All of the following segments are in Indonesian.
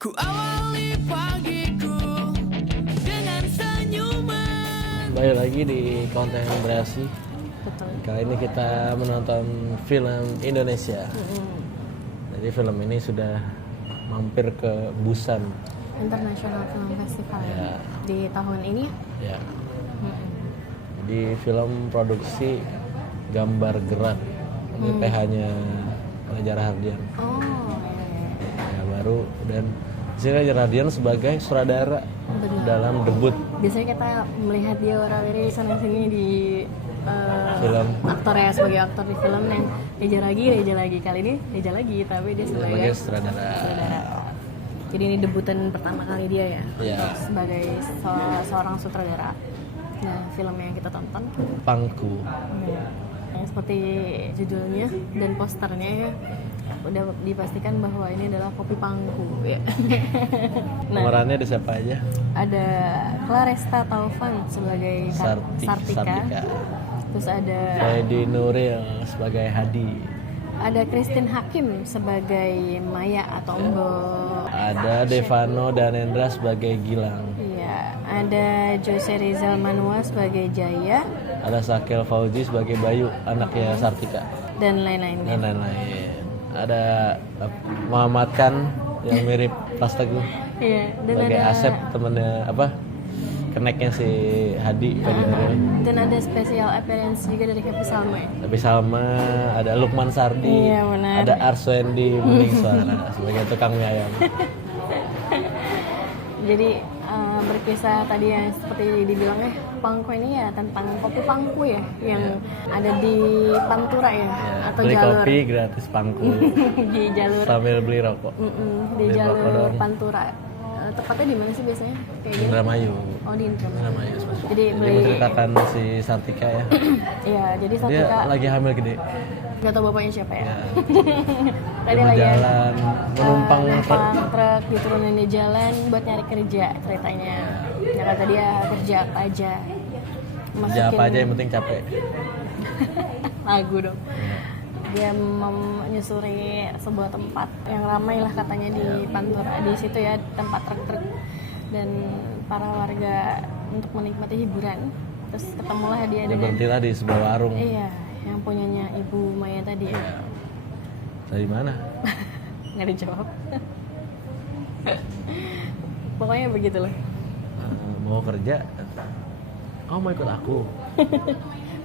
Ku awali pagiku dengan senyuman. Kembali lagi di konten berasi. Betul. Kali ini kita menonton film Indonesia. Jadi film ini sudah mampir ke Busan. International Film Festival Ya. di tahun ini. Ya. Di film produksi gambar gerak. Ini PH-nya Reza Hardian. Oh, iya. Ya, baru dan di sini Reza Hardian sebagai sutradara Benar. dalam debut Biasanya kita melihat dia orang dari sana sini di film. aktor ya, sebagai aktor di film yang Reza lagi kali ini Reza lagi, tapi dia Sebagai sebagai sutradara. Jadi ini debutan pertama kali dia ya, Ya. sebagai seorang sutradara. Nah, film yang kita tonton Pangku. yang seperti judulnya dan posternya ya, udah dipastikan bahwa ini adalah kopi pangku ya. Nah, Pemerannya ada siapa aja? ada Claresta Taufan sebagai Sartika. Terus ada Fedi Nuril sebagai Hadi. ada Christine Hakim sebagai Maya atau Mbok. Ada Devano dan Endra sebagai Gilang. Iya, ada Jose Rizal Manua sebagai Jaya Ada Sakil Fauzi sebagai Bayu, anaknya Sartika. dan lain-lainnya. Dan lain-lain. Ada Muhammad Khan yang mirip Pas Teguh Iya, dan sebagai ada Asep, temennya keneknya si Hadi, Fedi Nuril. dan ada special appearance juga dari Happy Salma ya. Tapi sama ada Lukman Sardi, Iya, benar. ada Arswendi Bening Suara sebagai tukang mie ayam. Jadi berkisah tadi yang seperti dibilang Pangku ini ya tentang kopi Pangku ya yang ada di Pantura ya, atau Beli jalur kopi gratis Pangku di jalur sambil beli rokok. di Beli jalur rokok doang. Pantura. Tepatnya di mana sih biasanya kayak gini? Indramayu. Oh, di Indramayu. Indramayu. Jadi Jadi beli menceritakan si Sartika ya. iya, jadi Dia Sartika lagi hamil gede. nggak tahu bapaknya siapa ya. Ya. Tadi Dia lagi berjalan menumpang truk. truk diturunin di jalan buat nyari kerja ceritanya. Ya kata dia kerja apa aja. Kerja apa aja yang penting capek. Lagu dong. Dia menyusuri sebuah tempat yang ramai lah katanya di Pantura, di situ ya, tempat truk-truk dan para warga untuk menikmati hiburan. Terus ketemulah dia Dia dengan berhentilah di sebuah warung. iya, yang punyanya Ibu Maya tadi ya. Dari mana? Nggak dijawab. Pokoknya begitulah. Mau kerja. Kamu mau ikut aku?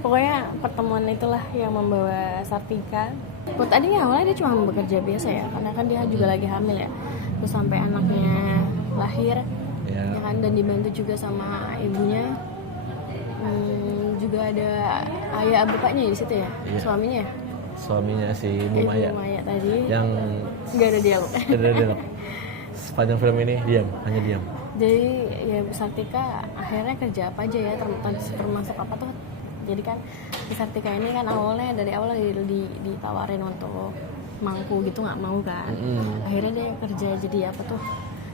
Pokoknya pertemuan itulah yang membawa Sartika. Tadinya awalnya dia cuma bekerja biasa ya, karena kan dia juga lagi hamil ya. Terus sampai anaknya lahir, Ya. ya kan, dan dibantu juga sama ibunya. Juga ada ayah bapaknya di situ ya, Iya. suaminya. Suaminya si Ibu Maya. Ibu Maya tadi. Yang Nggak ada dialog. tidak ada dialog. Sepanjang film ini diam, hanya diam. Jadi ya Sartika akhirnya kerja apa aja ya, termasuk apa tuh. Jadi kan si Sartika ini kan dari awal ditawarin untuk mangku gitu, nggak mau kan. Akhirnya dia kerja jadi apa tuh,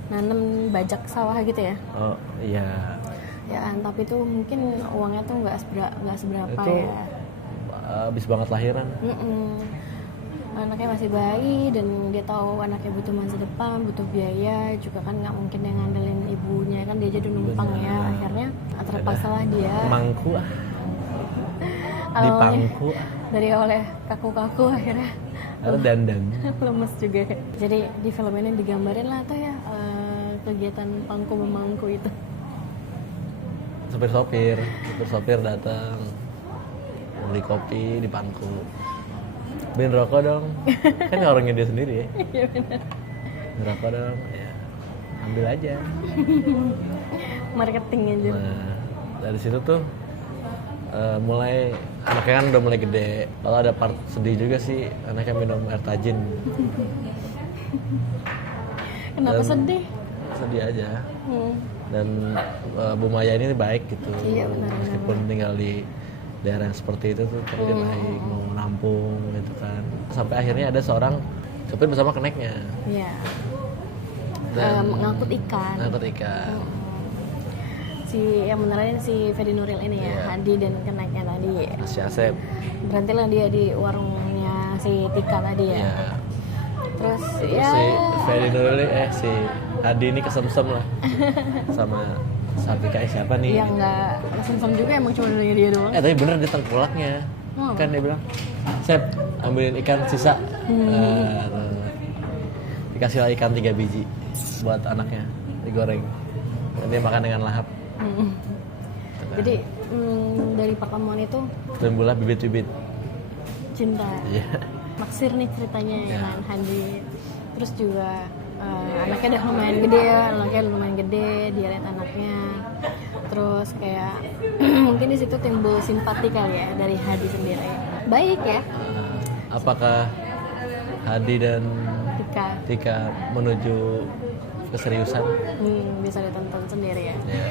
nanam bajak sawah gitu ya. Oh iya. Ya tapi tuh mungkin uangnya tuh nggak seberapa Itu ya. habis banget lahiran. Anaknya masih bayi dan dia tahu anaknya butuh masa depan, butuh biaya juga kan, nggak mungkin dia ngandelin ibunya kan, dia jadi numpang ya. Akhirnya terpaksa lah dia Mangku ah. Di awalnya pangku ah. dari oleh kaku-kaku akhirnya Ada dandan. lemes juga. Jadi di film ini digambarin lah tuh ya kegiatan pangku memangku itu. Sopir datang beli kopi di pangku. Beliin rokok dong. Kan orangnya dia sendiri ya. Iya benar. Beliin rokok dong. Ya. Ambil aja. Marketing aja. Nah, dari situ tuh mulai anaknya kan udah mulai gede. Kalau ada part sedih juga sih, anaknya minum air tajin. Kenapa sedih? Sedih aja. Hmm. Dan Bu Maya ini baik gitu. Iya, benar. Meskipun tinggal di daerah yang seperti itu tuh, tapi dia baik, mau nampung gitu kan. Sampai akhirnya ada seorang sopir bersama keneknya. Iya. Dan Ngangkut ikan. ngangkut ikan. Yang beneran si Fedi Nuril ini ya, Iya. Hadi dan keneknya tadi. Si Asep. Berhentilah dia di warungnya si Tika tadi ya. Iya. Terus Terus ya si Fedi Nuril si Hadi ini kesemsem lah sama Sartika siapa nih? Yang nggak sem juga emang cuma dari dia doang. Tapi bener dia tengkulaknya. Oh. Kan dia bilang, Sep, ambilin ikan sisa. Dikasih lah ikan 3 biji buat anaknya, digoreng. Dan dia makan dengan lahap. Jadi dari pertemuan itu Timbullah bibit-bibit cinta. Iya. Naksir nih ceritanya ya Iya. kan Hadi. Terus juga anaknya udah lumayan gede ya, anaknya lumayan gede, dia lihat anaknya. Terus kayak mungkin di situ timbul simpati kali ya dari Hadi sendiri. Baik ya, Apakah Hadi dan Tika. Tika menuju keseriusan? Bisa ditonton sendiri ya. Ya.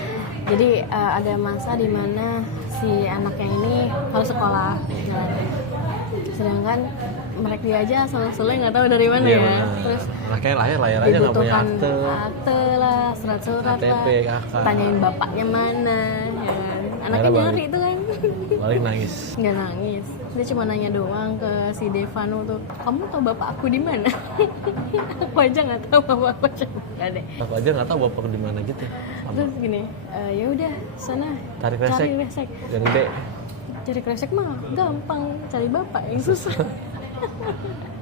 Jadi ada masa di mana si anaknya ini harus sekolah, sedangkan mereka dia aja asal-usulnya nggak tahu dari mana Iya, ya. benar. Terus Anaknya lahir aja nggak punya dibutuhkan akte. akte lah, surat-surat KTP, lah, kakak. tanyain bapaknya mana, ya kan. Anaknya Akhirnya nyari itu kan, Balik nangis. nggak nangis. Dia cuma nanya doang ke si Devano tuh, kamu tahu bapak aku di mana? Aku aja nggak tahu bapak aku coba deh. Aku aja nggak tahu bapak di mana gitu. Terus gini, ya udah sana Tarik cari resek. resek. Yang gede. Cari kresek mah gampang, cari bapak yang susah.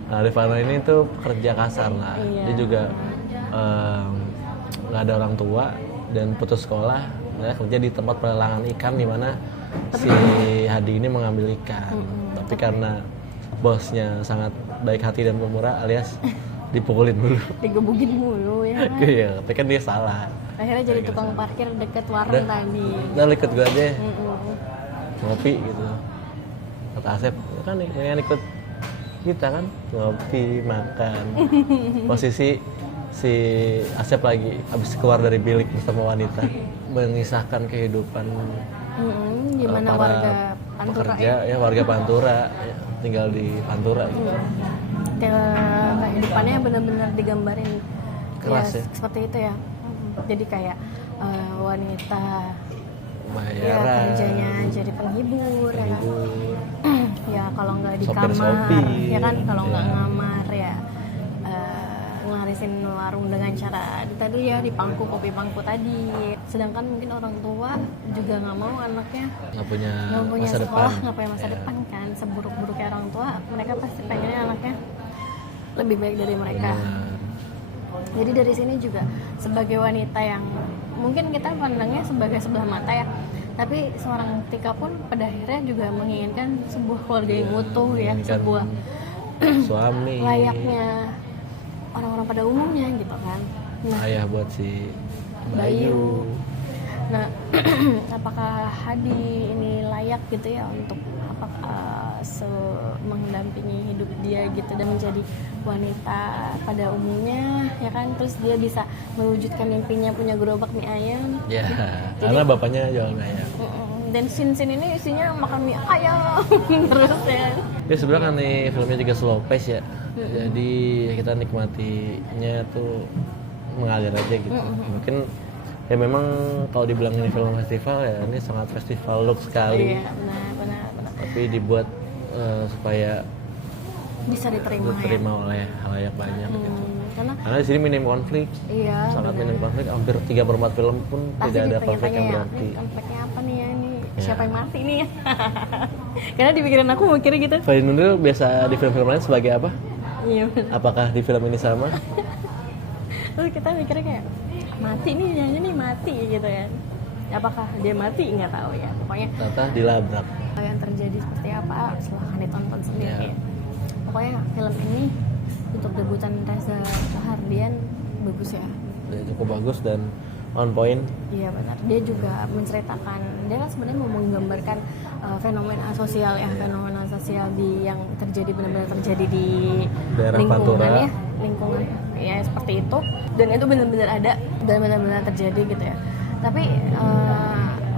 Nah, Devano ini tuh pekerja kasar lah. Iya. Dia juga nggak ada orang tua dan putus sekolah. Dia kerja di tempat pelelangan ikan di mana si Hadi ini mengambil ikan. Tapi karena bosnya sangat baik hati dan pemurah alias dipukulin dulu. Digebukin mulu ya kan? Iya, tapi kan dia salah. Akhirnya jadi tukang parkir deket warung tadi. Udah ikut gue aja Mm-mm. ngopi gitu. Kata Asep, kan yang ikut kita kan ngopi makan. Posisi si Asep lagi habis keluar dari bilik bersama wanita mengisahkan kehidupan Gimana para warga Pantura pekerja ya warga Pantura ya, tinggal di Pantura gitu. kehidupannya benar-benar digambarin Keras ya. seperti itu ya. Jadi kayak wanita ya Bayaran, kerjanya jadi penghibur, ya kan? Ya kalau nggak di Sopir kamar sopir. ya kan, kalau nggak Ya. ngamar ya ngelarisin warung dengan cara tadi ya di pangku, kopi pangku tadi. Sedangkan mungkin orang tua juga nggak mau anaknya nggak punya nggak punya masa sekolah, depan. nggak punya masa Ya. depan kan. Seburuk-buruknya orang tua, mereka pasti pengennya anaknya lebih baik dari mereka. Benar. Jadi dari sini juga sebagai wanita yang mungkin kita pandangnya sebagai sebelah mata ya, tapi seorang Tika pun pada akhirnya juga menginginkan sebuah keluarga yang utuh ya, menginginkan sebuah suami, layaknya orang-orang pada umumnya gitu kan. Nah, ayah buat si Bayu. Nah, apakah Hadi ini layak gitu ya untuk mendampingi hidup dia gitu dan menjadi wanita pada umumnya ya kan, terus dia bisa mewujudkan mimpinya punya gerobak mie ayam. Ya, karena bapaknya jual mie ayam. Dan scene ini isinya makan mie ayam terus ya. Ya sebenarnya kan nih filmnya juga slow pace ya. Jadi kita nikmatinya tuh mengalir aja gitu. Mungkin ya memang kalau dibilang ini film festival ya ini sangat festival look sekali. Iya, benar. Tapi dibuat supaya Bisa diterima, diterima oleh halayak banyak ya. gitu. Karena Karena di sini minim konflik, iya, sangat benar. minim konflik. Hampir 3/4 film pun Pasti tidak ada konflik yang ditanya-tanya ya, berarti. ini konfliknya apa nih ya, ini Ya. siapa yang mati nih ya. Karena di pikiran aku mikirnya gitu. Fadil Nuril biasa di film-film lain sebagai apa? Iya. Apakah di film ini sama? Terus kita mikirnya kayak mati nih, nyanyi nih mati gitu ya. Apakah dia mati nggak tahu ya. Pokoknya Ternyata dilabrak. yang terjadi seperti apa silahkan ditonton sendiri. Ya. Pokoknya film ini untuk debutan Reza Rahardian bagus ya. Ya, cukup bagus dan on point. Iya benar. Dia juga menceritakan, dia kan sebenarnya mau menggambarkan fenomena sosial ya, fenomena sosial yang terjadi benar-benar terjadi di Daerah lingkungan Pantura. ya, lingkungan ya seperti itu, dan itu benar-benar ada dan benar-benar terjadi gitu ya. Tapi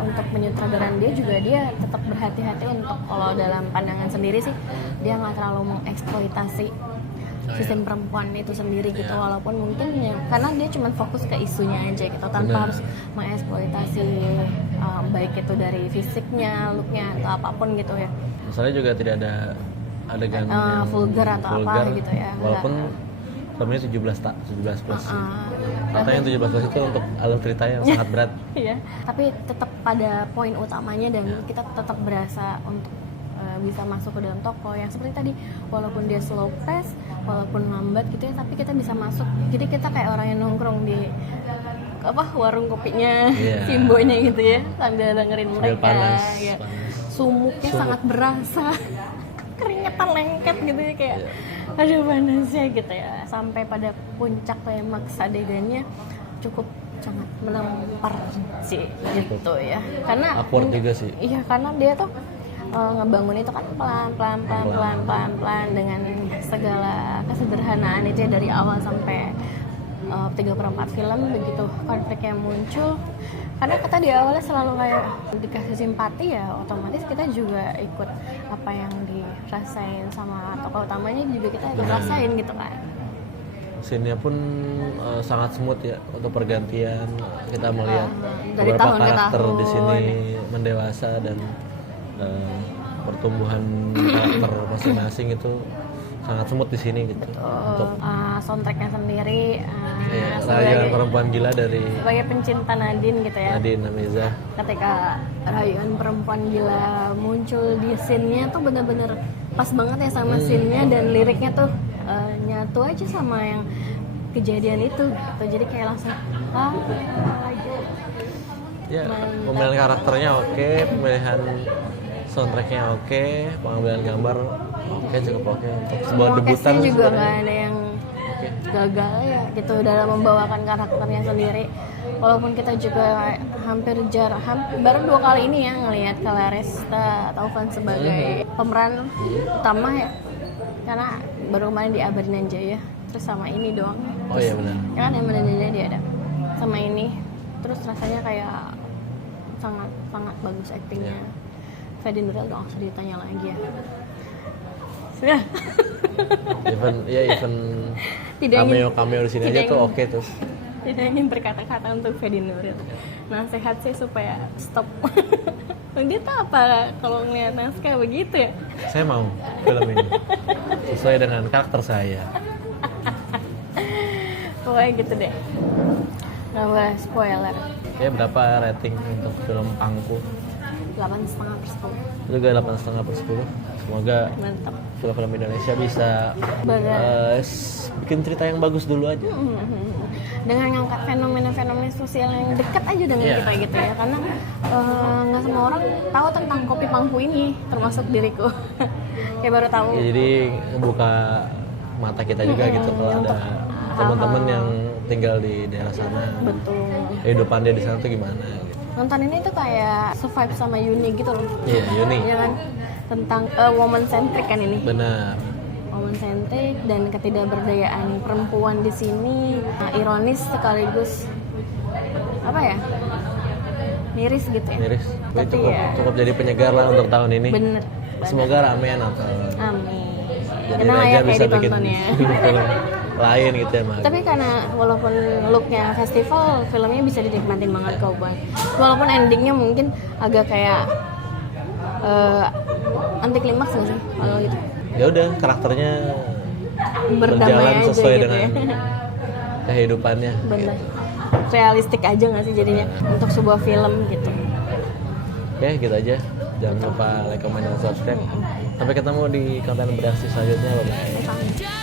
untuk penyutradaran dia tetap berhati-hati untuk, kalau dalam pandangan sendiri sih dia nggak terlalu mengeksploitasi sistem perempuan itu sendiri gitu, walaupun mungkin ya karena dia cuma fokus ke isunya aja gitu tanpa Benar. harus mengeksploitasi baik itu dari fisiknya, looknya atau apapun gitu ya. Misalnya juga tidak ada adegan yang Vulgar atau apa vulgar, gitu ya. Walaupun filmnya 17 plus sih. Ah, Katanya yang 17 plus itu untuk alur cerita yang sangat berat. Iya, tapi tetap pada poin utamanya dan kita tetap berasa untuk bisa masuk ke dalam toko yang seperti tadi, walaupun dia slow pace, walaupun lambat gitu ya, tapi kita bisa masuk. Jadi kita kayak orang yang nongkrong di warung kopinya Iya. Simbonya gitu ya, sambil dengerin Sambil mereka. panas, Ya. panas. Sumuknya Sumuk. sangat berasa, keringetan lengket gitu ya kayak. Iya. Aduh panasnya gitu ya. Sampai pada puncak klimaks adegannya cukup sangat menampar sih gitu ya. Karena Awkward juga sih. Iya, karena dia tuh ngebangun itu kan pelan dengan segala kesederhanaan itu ya, dari awal sampai 3/4 film begitu konfliknya muncul. Karena kita di awalnya selalu kayak dikasih simpati ya, otomatis kita juga ikut apa yang dirasain sama tokoh utamanya juga kita ikut rasain gitu kan. Scene-nya pun sangat smooth ya untuk pergantian. Kita melihat Dari beberapa tahun ke karakter tahun. di sini mendewasa dan pertumbuhan karakter masing-masing itu sangat smooth di sini gitu. Untuk Soundtracknya sendiri ya, rayuan perempuan gila dari sebagai pencinta Nadine gitu ya. Nadine Ameza. Ketika rayuan perempuan gila muncul di scene-nya tuh bener-bener pas banget ya sama scene-nya, dan liriknya tuh nyatu aja sama yang kejadian itu gitu. Jadi kayak langsung aja. Ya, pemilihan karakternya oke, pemilihan soundtracknya oke, pengambilan gambar oke, cukup oke untuk sebuah debutan Cast-nya juga sebenarnya. nggak ada yang gagal ya gitu dalam membawakan karakternya sendiri. Walaupun kita juga hampir baru 2 kali ini ya ngelihat Claresta Taufan sebagai pemeran utama ya, karena baru kemarin di Abadinan Jaya, terus sama ini doang. Oh iya benar. Ya kan Abadinan Jaya dia ada sama ini, terus rasanya kayak sangat bagus aktingnya. Fedi Nuril dong, usah ditanya lagi ya. Sudah. Even Tidak ingin- cameo di sini tidak aja tuh ingin- oke tuh. Tidak ingin berkata-kata untuk Fedi Nuril. Nasihat sih supaya stop. Dia tuh apa kalau ngeliat naskah begitu ya? Saya mau film ini sesuai dengan karakter saya. Pokoknya gitu deh. Gak boleh spoiler. Ya berapa rating untuk film Pangku? 8,5/10. Juga 8,5/10. Semoga Mantap. film-film Indonesia bisa Banget. bikin cerita yang bagus dulu aja. Dengan ngangkat fenomena-fenomena sosial yang dekat aja dengan Iya. kita gitu ya, karena nggak semua orang tahu tentang kopi Pangku ini, termasuk diriku. Kayak baru tahu. Ya, jadi ngebuka mata kita juga gitu kalau ada teman-teman yang tinggal di daerah sana, Betul. kehidupan dia di sana tuh gimana gitu. Nonton ini tuh kayak survive sama Yuni gitu loh. Iya, Yuni. Iya kan? Tentang woman centric kan ini. Benar. Woman centric dan ketidakberdayaan perempuan di sini. Ironis sekaligus apa ya? Miris gitu ya. Miris. Tapi Tapi cukup, ya. cukup jadi penyegar lah untuk tahun ini. Bener. Semoga rame ya nonton. Amin. Jadi Kenal aja ya bisa kayak bikin ditonton ya. film lain gitu ya, Mak. Tapi karena walaupun looknya festival, filmnya bisa dinikmatin banget kok Bang. Walaupun endingnya mungkin agak kayak anti klimaks nggak sih kalau gitu. Ya udah, karakternya Berdamai berjalan aja sesuai gitu dengan ya. kehidupannya. Bener. Realistik aja nggak sih jadinya untuk sebuah film gitu. Oke, gitu aja. Jangan lupa like, comment, dan subscribe. Sampai ketemu di konten bereaksi selanjutnya. Bye-bye. Bye.